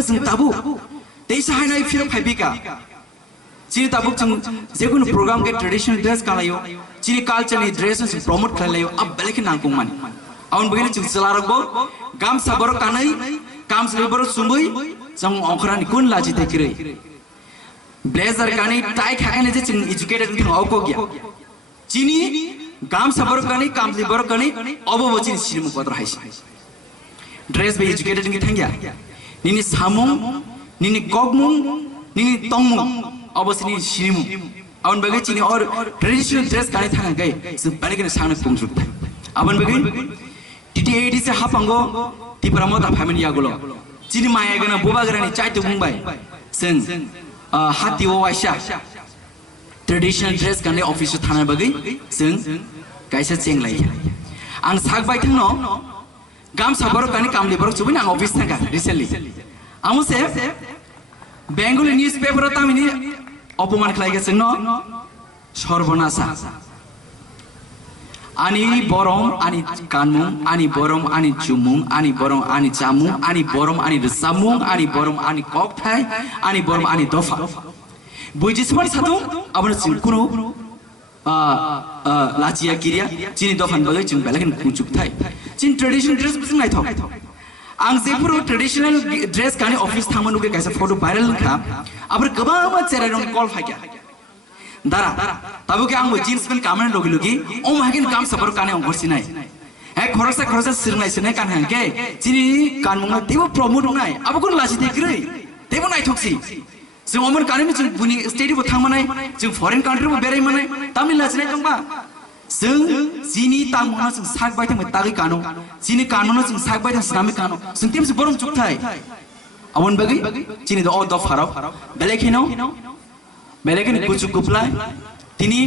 एबा जों ताबु तेसा हायनाय फिर फाइबिका चिनि ताबु जों जेकुनु प्रोग्राम के ट्रेडिशनल ड्रेस कालायो चिनि कल्चरनि ड्रेस जों प्रमोट खालायो अब बेलेखि नांगौमान आउन बगिनो जों जलारबो गामसा बर कानै गामसा बर सुमै जों अंखरानि कुन लाजि देखिरै ब्लेजर कानै टाइ खाने जे जों एजुकेटेड थिं आवको गया चिनि गामसा बर कानै कामजि बर कानै अब बचिन सिरिम पत्र हाइस ड्रेस बे एजुकेटेड नि थांगिया निनि सामुं निनि कगमुं निनि तंमुं अबसनि सिरिमु आउन बगे चिनि और ट्रेडिशनल ड्रेस कानै थांगा गय जों बालेगन सानो पुंजुक आबन बगे टिटी एडी से हापांगो तिपरामो दा फैमिली आगुलो चिनि माया गना बोबा गरानि चाइतो बुंबाय जों हाति वाइसा ट्रेडिशनल ड्रेस कानै ऑफिस थाना बगे जों गायसा चेंगलाय आं सागबाय थंनो गामसा बर कानै कामलि बर चुबिन आं ऑफिस थांगा रिसेंटली आमुसे बेंगली न्यूज़पेपर तामिनि अपमान खालायगा जोंनो सर्वनाशा आनि बरम आनि कानमुं आनि बरम आनि चुमुं आनि बरम आनि जामुं आनि बरम आनि रसामुं आनि बरम आनि ककथाय आनि बरम आनि दफा बुजिसमान साथु आबनो जों कुनु लाचिया किरिया चिनि दफान बगै जों बेलेगन कुचुकथाय चिन ट्रेडिशनल ड्रेस जों नायथाव आं जेफोर ट्रेडिशनल ड्रेस कानै ऑफिस थांमोन उगे गायसा फटो भाइरल खा आबर गोबां चेरारन कल फाइया दारा ताबु के आंबो जीन्स पेन कामन लगी लगी ओ मागिन काम सबर काने अंगरसिनाय हे खरसा सिरनाय सिनाय कान हांके चिनि कानमुंगा तेबो प्रमोट नाय आबो कोन लासि देखरै तेबो नायथोक्सि जों अमन काने जों बुनि स्टेडिबो थांमानाय जों फरेन कान्ट्रिबो बेराय मानाय तामिल लासिनाय दंबा जों जिनि तांमुंगा जों साग बायथां तागै कानो जिनि कानमुंगा जों साग बायथां सिनामि कानो जों तेमसे बरम चुकथाय अमन बगै चिनि द अ द फाराव बेलेखिनो बेलेगन कुछ कुपला तिनी